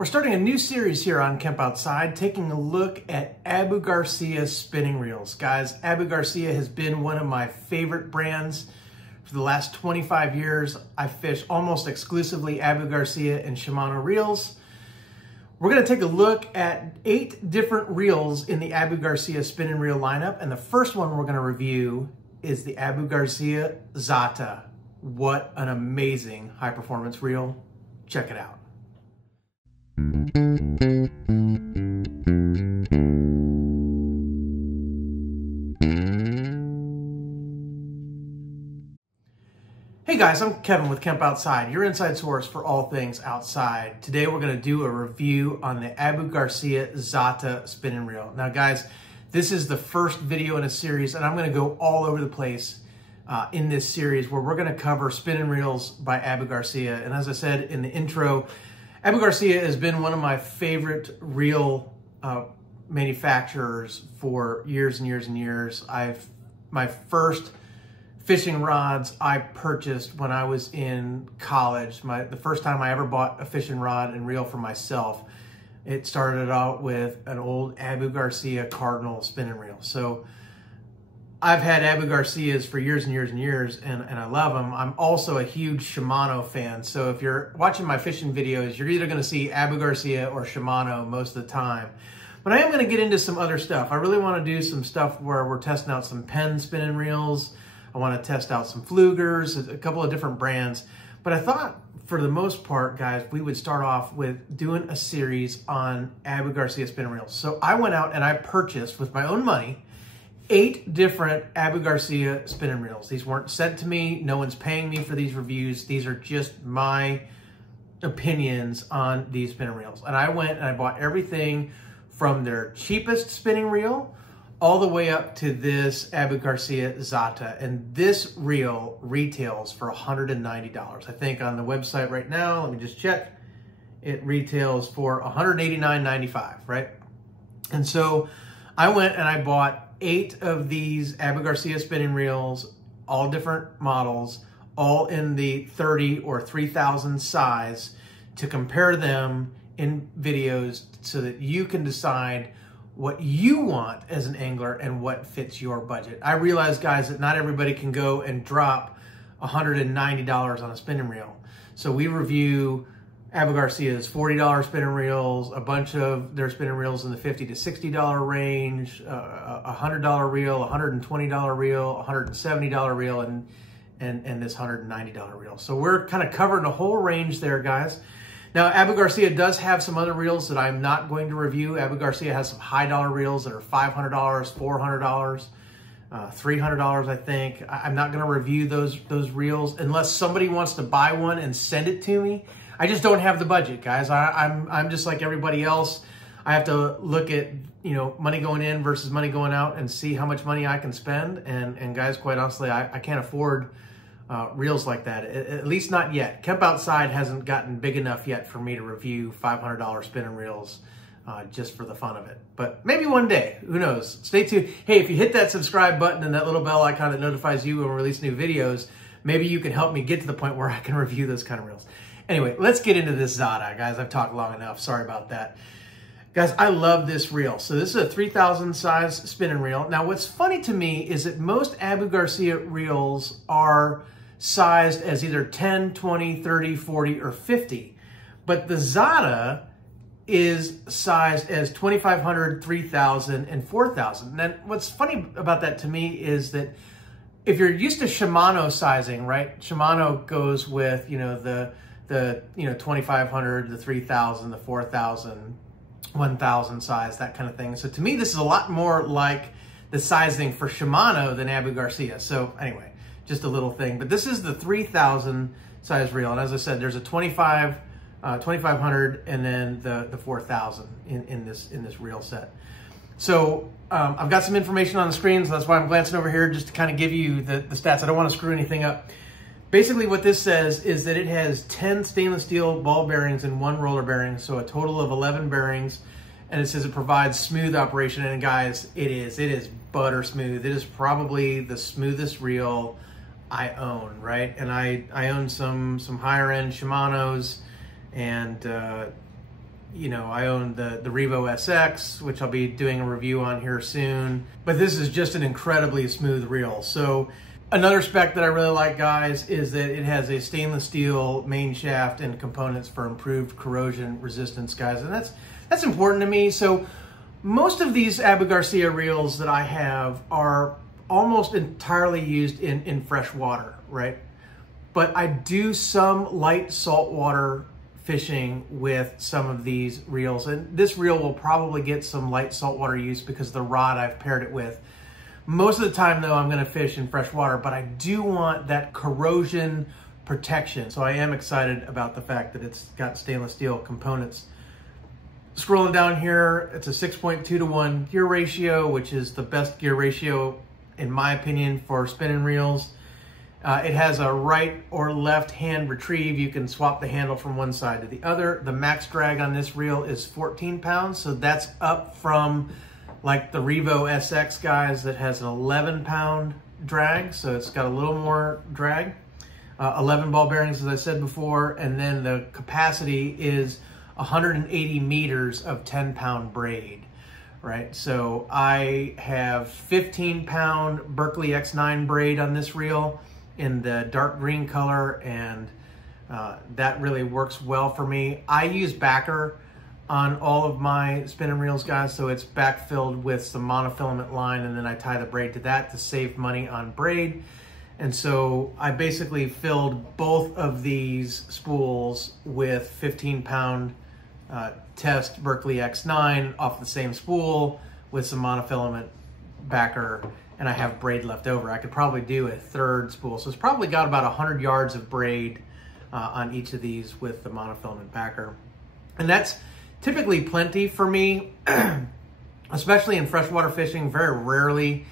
We're starting a new series here on Kemp Outside, taking a look at Abu Garcia spinning reels. Guys, Abu Garcia has been one of my favorite brands for the last 25 years. I fish almost exclusively Abu Garcia and Shimano reels. We're gonna take a look at 8 different reels in the Abu Garcia spinning reel lineup, and the first one we're gonna review is the Abu Garcia Zata. What an amazing high performance reel. Check it out. Hey guys, I'm Kevin with Kemp Outside, your inside source for all things outside. Today we're going to do a review on the Abu Garcia Zata spinning reel. Now guys, this is the first video in a series, and I'm going to go all over the place in this series where we're going to cover spinning reels by Abu Garcia. And as I said in the intro, Abu Garcia has been one of my favorite reel manufacturers for years and years and years. My first fishing rods I purchased when I was in college. The first time I ever bought a fishing rod and reel for myself, it started out with an old Abu Garcia Cardinal spinning reel. So I've had Abu Garcias for years and years and years, and I love them. I'm also a huge Shimano fan. So if you're watching my fishing videos, you're either gonna see Abu Garcia or Shimano most of the time. But I am gonna get into some other stuff. I really wanna do some stuff where we're testing out some Penn spinning reels. I wanna test out some Flugers, a couple of different brands. But I thought for the most part, guys, we would start off with doing a series on Abu Garcia spinning reels. So I went out and I purchased with my own money 8 different Abu Garcia spinning reels. These weren't sent to me. No one's paying me for these reviews. These are just my opinions on these spinning reels. And I went and I bought everything from their cheapest spinning reel all the way up to this Abu Garcia Zata. And this reel retails for $190. I think on the website right now, let me just check, it retails for $189.95, right? And so I went and I bought 8 of these Abu Garcia spinning reels, all different models, all in the 30 or 3000 size, to compare them in videos so that you can decide what you want as an angler and what fits your budget. I realize, guys, that not everybody can go and drop $190 on a spinning reel. So we review Abu Garcia's $40 spinning reels, a bunch of their spinning reels in the $50 to $60 range, a $100 reel, a $120 reel, a $170 reel, and this $190 reel. So we're kind of covering a whole range there, guys. Now, Abu Garcia does have some other reels that I'm not going to review. Abu Garcia has some high dollar reels that are $500, $400, $300, I think. I'm not going to review those reels unless somebody wants to buy one and send it to me. I just don't have the budget, guys. I'm just like everybody else. I have to look at, you know, money going in versus money going out and see how much money I can spend. And guys, quite honestly, I can't afford reels like that, at least not yet. Kemp Outside hasn't gotten big enough yet for me to review $500 spinning reels just for the fun of it. But maybe one day, who knows? Stay tuned. Hey, if you hit that subscribe button and that little bell icon that notifies you when we release new videos, maybe you can help me get to the point where I can review those kind of reels. Anyway, let's get into this Zata, guys. I've talked long enough. Sorry about that. Guys, I love this reel. So this is a 3000 size spinning reel. Now, what's funny to me is that most Abu Garcia reels are sized as either 10, 20, 30, 40, or 50. But the Zata is sized as 2500, 3000, and 4000. And what's funny about that to me is that if you're used to Shimano sizing, right? Shimano goes with, you know, the 2500, the 3000, the 4000, 1000 size, that kind of thing. So to me, this is a lot more like the sizing for Shimano than Abu Garcia. So anyway, just a little thing. But this is the 3000 size reel. And as I said, there's a 2500 and then the 4000 in this reel set. So I've got some information on the screen, so that's why I'm glancing over here just to kind of give you the stats. I don't want to screw anything up. Basically what this says is that it has 10 stainless steel ball bearings and 1 roller bearing, so a total of 11 bearings. And it says it provides smooth operation, and guys, it is butter smooth. It is probably the smoothest reel I own, right? And I own some higher end Shimanos, and you know, I own the Revo SX, which I'll be doing a review on here soon. But this is just an incredibly smooth reel. So another spec that I really like, guys, is that it has a stainless steel main shaft and components for improved corrosion resistance, guys. And that's important to me. So most of these Abu Garcia reels that I have are almost entirely used in fresh water, right? But I do some light saltwater fishing with some of these reels. And this reel will probably get some light saltwater use because of the rod I've paired it with. Most of the time, though, I'm going to fish in fresh water, but I do want that corrosion protection. So I am excited about the fact that it's got stainless steel components. Scrolling down here, it's a 6.2 to 1 gear ratio, which is the best gear ratio, in my opinion, for spinning reels. It has a right or left hand retrieve. You can swap the handle from one side to the other. The max drag on this reel is 14 pounds, so that's up from like the Revo SX, guys, that has an 11-pound drag, so it's got a little more drag. 11 ball bearings, as I said before, and then the capacity is 180 meters of 10-pound braid, right? So I have 15-pound Berkley X9 braid on this reel in the dark green color, and that really works well for me. I use backer on all of my spinning reels, guys, so it's backfilled with some monofilament line, and then I tie the braid to that to save money on braid. And so I basically filled both of these spools with 15-pound test Berkley X9 off the same spool with some monofilament backer, and I have braid left over. I could probably do a third spool. So it's probably got about 100 yards of braid on each of these with the monofilament backer. And that's typically plenty for me, especially in freshwater fishing. Very rarely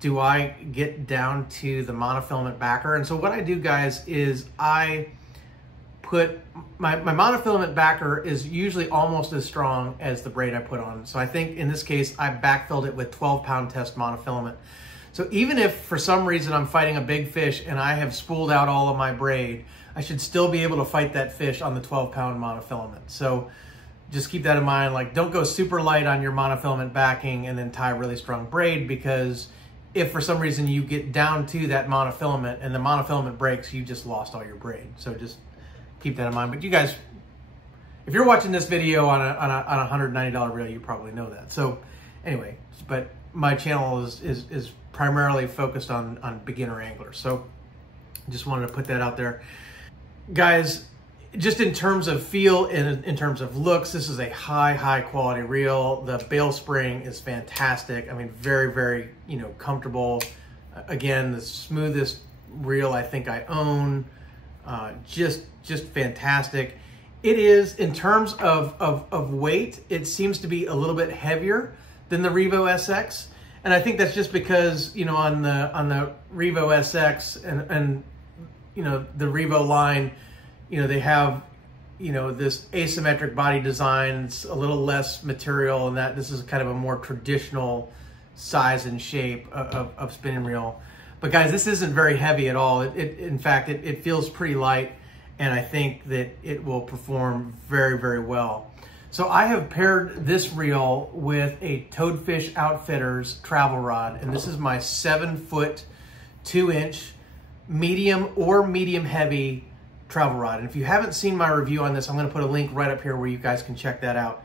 do I get down to the monofilament backer. And so what I do, guys, is I put my monofilament backer is usually almost as strong as the braid I put on. So I think in this case, I backfilled it with 12-pound test monofilament. So even if for some reason I'm fighting a big fish and I have spooled out all of my braid, I should still be able to fight that fish on the 12-pound monofilament. So just keep that in mind. Like, don't go super light on your monofilament backing and then tie really strong braid, because if for some reason you get down to that monofilament and the monofilament breaks, you just lost all your braid. So just keep that in mind. But you guys, if you're watching this video on a $190 reel, you probably know that. So anyway, but my channel is primarily focused on beginner anglers. So just wanted to put that out there. Guys, just in terms of feel and in terms of looks, this is a high quality reel. The bail spring is fantastic. I mean, very, you know, comfortable. Again, the smoothest reel I think I own. Just fantastic. It is, in terms of weight, it seems to be a little bit heavier than the Revo SX. And I think that's just because, you know, on the Revo SX and you know, the Revo line, you know, they have, you know, this asymmetric body design. It's a little less material, and that this is kind of a more traditional size and shape of spinning reel. But guys, this isn't very heavy at all. In fact, it feels pretty light, and I think that it will perform very well. So I have paired this reel with a Toadfish Outfitters travel rod, and this is my 7-foot 2-inch medium or medium heavy travel rod. And if you haven't seen my review on this, I'm going to put a link right up here where you guys can check that out.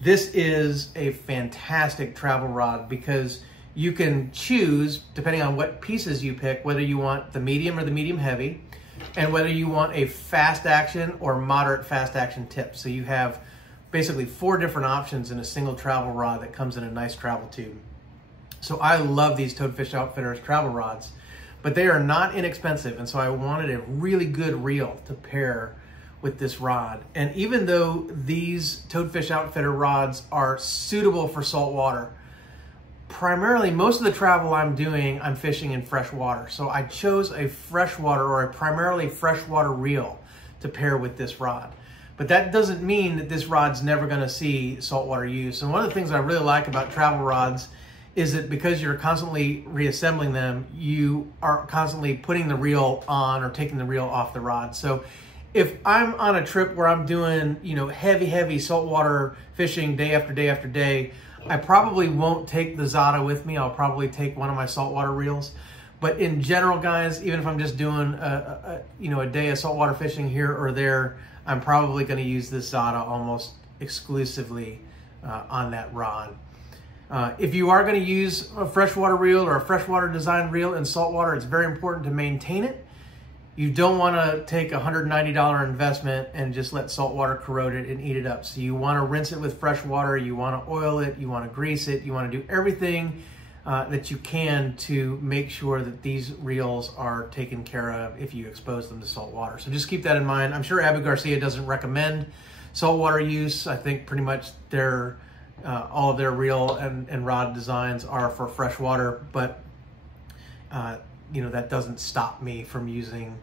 This is a fantastic travel rod because you can choose, depending on what pieces you pick, whether you want the medium or the medium heavy, and whether you want a fast action or moderate fast action tip. So you have basically 4 different options in a single travel rod that comes in a nice travel tube. So I love these Toadfish Outfitters travel rods, but they are not inexpensive, and so I wanted a really good reel to pair with this rod. And even though these Toadfish Outfitter rods are suitable for saltwater, primarily most of the travel I'm doing, I'm fishing in freshwater. So I chose a freshwater or a primarily freshwater reel to pair with this rod. But that doesn't mean that this rod's never gonna see saltwater use. And one of the things I really like about travel rods is that because you're constantly reassembling them, you are constantly putting the reel on or taking the reel off the rod. So if I'm on a trip where I'm doing, you know, heavy saltwater fishing day after day after day, I probably won't take the Zata with me. I'll probably take one of my saltwater reels. But in general, guys, even if I'm just doing a day of saltwater fishing here or there, I'm probably going to use this Zata almost exclusively on that rod. If you are going to use a freshwater reel or a freshwater design reel in saltwater, it's very important to maintain it. You don't want to take a $190 investment and just let saltwater corrode it and eat it up. So you want to rinse it with fresh water, you want to oil it, you want to grease it, you want to do everything that you can to make sure that these reels are taken care of if you expose them to salt water. So just keep that in mind. I'm sure Abu Garcia doesn't recommend saltwater use. I think pretty much all of their reel and rod designs are for freshwater, but you know, that doesn't stop me from using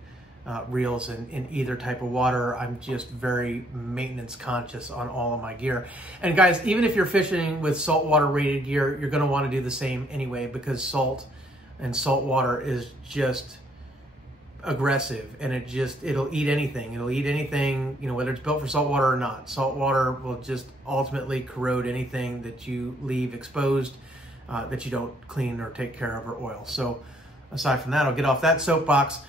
reels in either type of water. I'm just very maintenance conscious on all of my gear. And guys, even if you're fishing with saltwater rated gear, you're gonna wanna do the same anyway, because salt and saltwater is just aggressive, and it'll eat anything. It'll eat anything, you know, whether it's built for saltwater or not. Saltwater will just ultimately corrode anything that you leave exposed that you don't clean or take care of or oil. So aside from that, I'll get off that soapbox.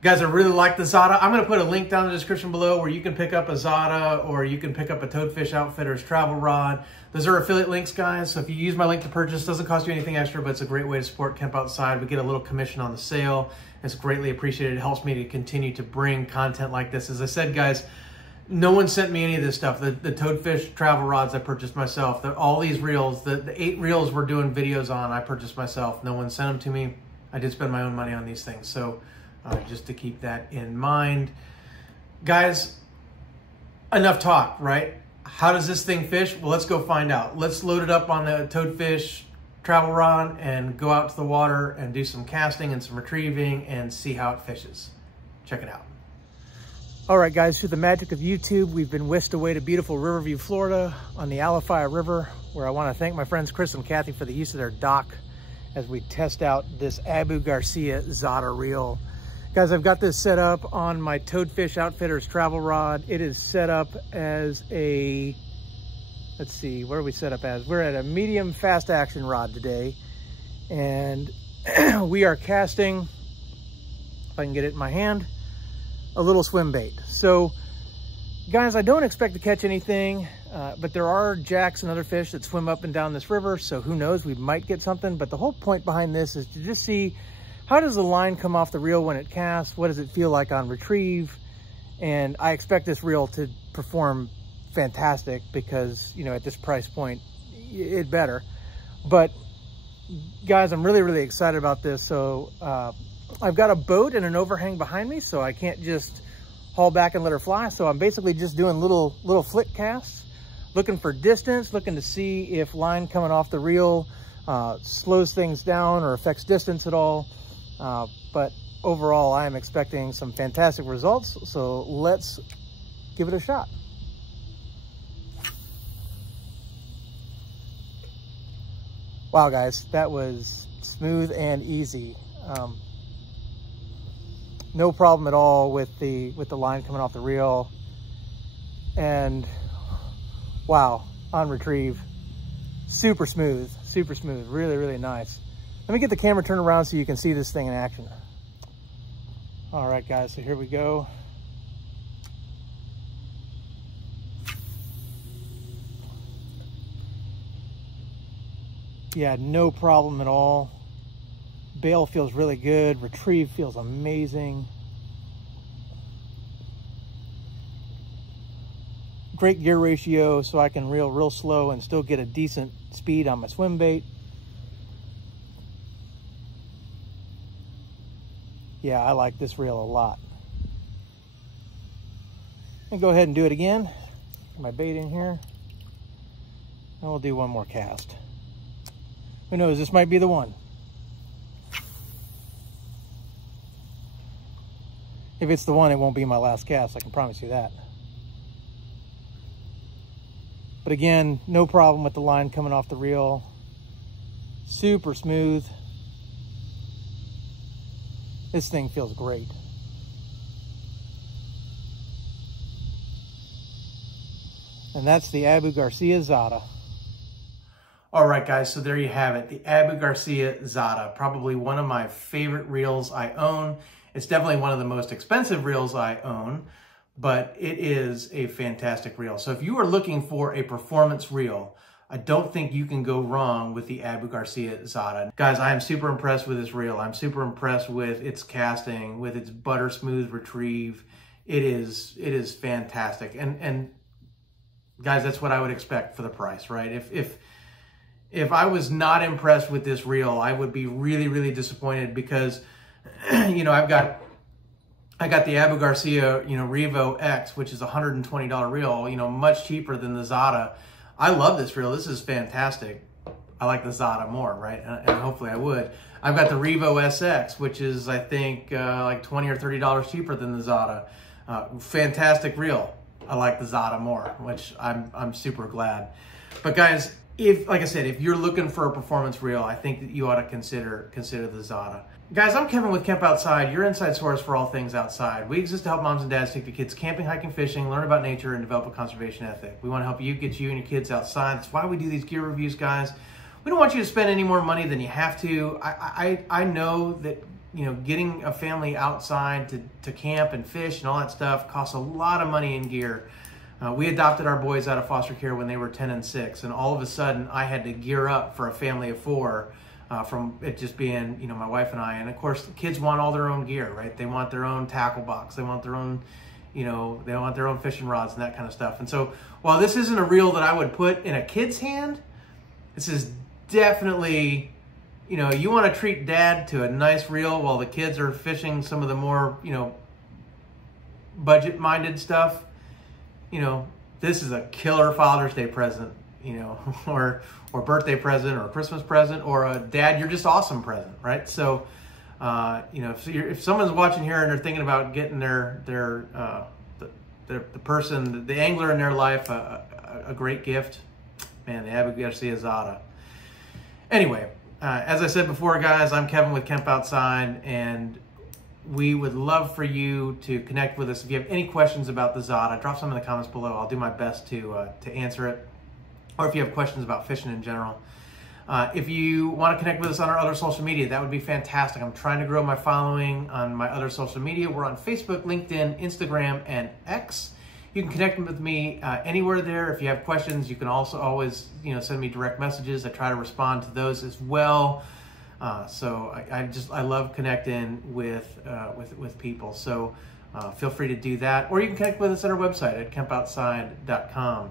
Guys, I really like the Zata. I'm going to put a link down in the description below where you can pick up a Zata or you can pick up a Toadfish Outfitters travel rod. Those are affiliate links, guys. So if you use my link to purchase, it doesn't cost you anything extra, but it's a great way to support Kemp Outside. We get a little commission on the sale. It's greatly appreciated. It helps me to continue to bring content like this. As I said, guys, no one sent me any of this stuff. The Toadfish travel rods I purchased myself. All these reels, the 8 reels we're doing videos on, I purchased myself. No one sent them to me. I did spend my own money on these things. So just to keep that in mind. Guys, enough talk, right? How does this thing fish? Well, let's go find out. Let's load it up on the Toadfish travel rod and go out to the water and do some casting and some retrieving and see how it fishes. Check it out. All right, guys, through the magic of YouTube, we've been whisked away to beautiful Riverview, Florida on the Alafia River, where I want to thank my friends Chris and Kathy for the use of their dock as we test out this Abu Garcia Zata reel. Guys, I've got this set up on my Toadfish Outfitters travel rod. It is set up as a, let's see, what are we set up as? We're at a medium fast action rod today. And we are casting, if I can get it in my hand, a little swim bait. So guys, I don't expect to catch anything, but there are jacks and other fish that swim up and down this river. So who knows, we might get something. But the whole point behind this is to just see, how does the line come off the reel when it casts? What does it feel like on retrieve? And I expect this reel to perform fantastic because, you know, at this price point, it better. But guys, I'm really excited about this. So I've got a boat and an overhang behind me, so I can't just haul back and let her fly. So I'm basically just doing little flick casts, looking for distance, looking to see if line coming off the reel slows things down or affects distance at all. But overall, I am expecting some fantastic results, so let's give it a shot. Wow, guys, that was smooth and easy. No problem at all with the line coming off the reel. And wow, on retrieve, super smooth, really nice. Let me get the camera turned around so you can see this thing in action. All right, guys, so here we go. Yeah, no problem at all. Bail feels really good. Retrieve feels amazing. Great gear ratio, so I can reel real slow and still get a decent speed on my swim bait. Yeah, I like this reel a lot. I'm gonna go ahead and do it again. Get my bait in here. And we'll do one more cast. Who knows, this might be the one. If it's the one, it won't be my last cast, I can promise you that. But again, no problem with the line coming off the reel. Super smooth. This thing feels great. And that's the Abu Garcia Zata. All right, guys, so there you have it. The Abu Garcia Zata, probably one of my favorite reels I own. It's definitely one of the most expensive reels I own, but it is a fantastic reel. So if you are looking for a performance reel, I don't think you can go wrong with the Abu Garcia Zata. Guys, I am super impressed with this reel. I'm super impressed with its casting, with its butter smooth retrieve. It is fantastic. And guys, that's what I would expect for the price, right? If I was not impressed with this reel, I would be really, really disappointed because, you know, I got the Abu Garcia, you know, Revo X, which is a $120 reel, you know, much cheaper than the Zata. I love this reel. This is fantastic. I like the Zata more, right? And hopefully I would. I've got the Revo SX, which is, I think, like $20 or $30 cheaper than the Zata. Fantastic reel. I like the Zata more, which I'm super glad. But guys, like I said, if you're looking for a performance reel, I think that you ought to consider the Zata. Guys, I'm Kevin with Camp Outside, your inside source for all things outside. We exist to help moms and dads take their kids camping, hiking, fishing, learn about nature, and develop a conservation ethic. We want to help you get you and your kids outside. That's why we do these gear reviews, guys. We don't want you to spend any more money than you have to. I know that, you know, getting a family outside to camp and fish and all that stuff costs a lot of money in gear. We adopted our boys out of foster care when they were 10 and 6, and all of a sudden I had to gear up for a family of 4 from it just being, you know, my wife and I. And of course, the kids want all their own gear, right? They want their own tackle box. They want their own, you know, they want their own fishing rods and that kind of stuff. And so while this isn't a reel that I would put in a kid's hand, this is definitely, you know, you want to treat dad to a nice reel while the kids are fishing some of the more, you know, budget-minded stuff. You know, this is a killer Father's Day present, you know, or birthday present, or a Christmas present, or a dad, you're just awesome present, right? So, you know, if someone's watching here and they're thinking about getting the angler in their life a great gift, man, the Abu Garcia Zata. Anyway, as I said before, guys, I'm Kevin with Camp Outside, and we would love for you to connect with us. If you have any questions about the Zata, drop some in the comments below. I'll do my best to answer it. Or if you have questions about fishing in general. If you want to connect with us on our other social media, that would be fantastic. I'm trying to grow my following on my other social media. We're on Facebook, LinkedIn, Instagram, and X. You can connect with me anywhere there. If you have questions, you can also always, you know, send me direct messages. I try to respond to those as well. So I love connecting with people. So feel free to do that, or you can connect with us at our website at campoutside.com.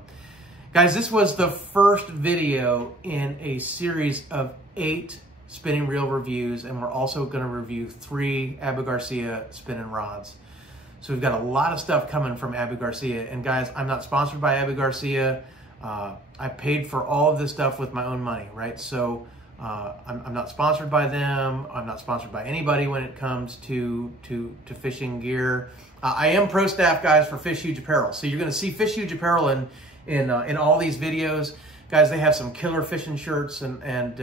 Guys, this was the first video in a series of 8 spinning reel reviews, and we're also going to review 3 Abu Garcia spinning rods. So we've got a lot of stuff coming from Abu Garcia. And guys, I'm not sponsored by Abu Garcia. I paid for all of this stuff with my own money, right? So I'm not sponsored by them. I'm not sponsored by anybody when it comes to fishing gear. I am pro staff, guys, for Fish Huge Apparel. So you're going to see Fish Huge Apparel in all these videos. Guys, they have some killer fishing shirts, and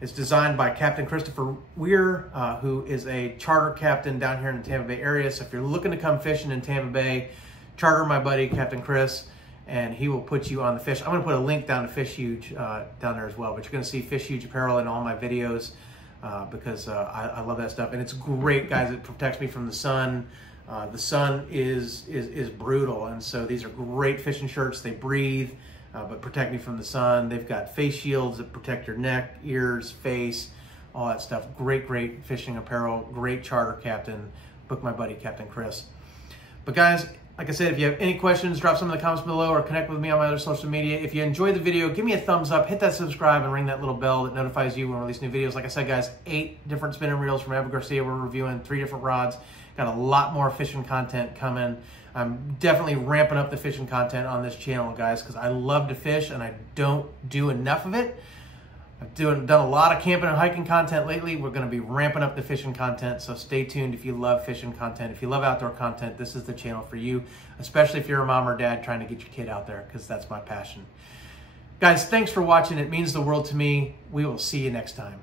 it's designed by Captain Christopher Weir, who is a charter captain down here in the Tampa Bay area. So if you're looking to come fishing in Tampa Bay, charter my buddy, Captain Chris, and he will put you on the fish. I'm going to put a link down to Fish Huge down there as well, but you're going to see Fish Huge Apparel in all my videos because I love that stuff. And it's great, guys. It protects me from the sun. The sun is brutal, and so these are great fishing shirts. They breathe, but protect me from the sun. They've got face shields that protect your neck, ears, face, all that stuff. Great fishing apparel. Great charter captain. Book my buddy, Captain Chris. But guys, like I said, if you have any questions, drop some in the comments below or connect with me on my other social media. If you enjoyed the video, give me a thumbs up, hit that subscribe, and ring that little bell that notifies you when we release new videos. Like I said, guys, 8 different spinning reels from Abu Garcia. We're reviewing 3 different rods. Got a lot more fishing content coming. I'm definitely ramping up the fishing content on this channel, guys, because I love to fish and I don't do enough of it. I've done a lot of camping and hiking content lately. We're going to be ramping up the fishing content, so stay tuned if you love fishing content. If you love outdoor content, this is the channel for you, especially if you're a mom or dad trying to get your kid out there, because that's my passion. Guys, thanks for watching. It means the world to me. We will see you next time.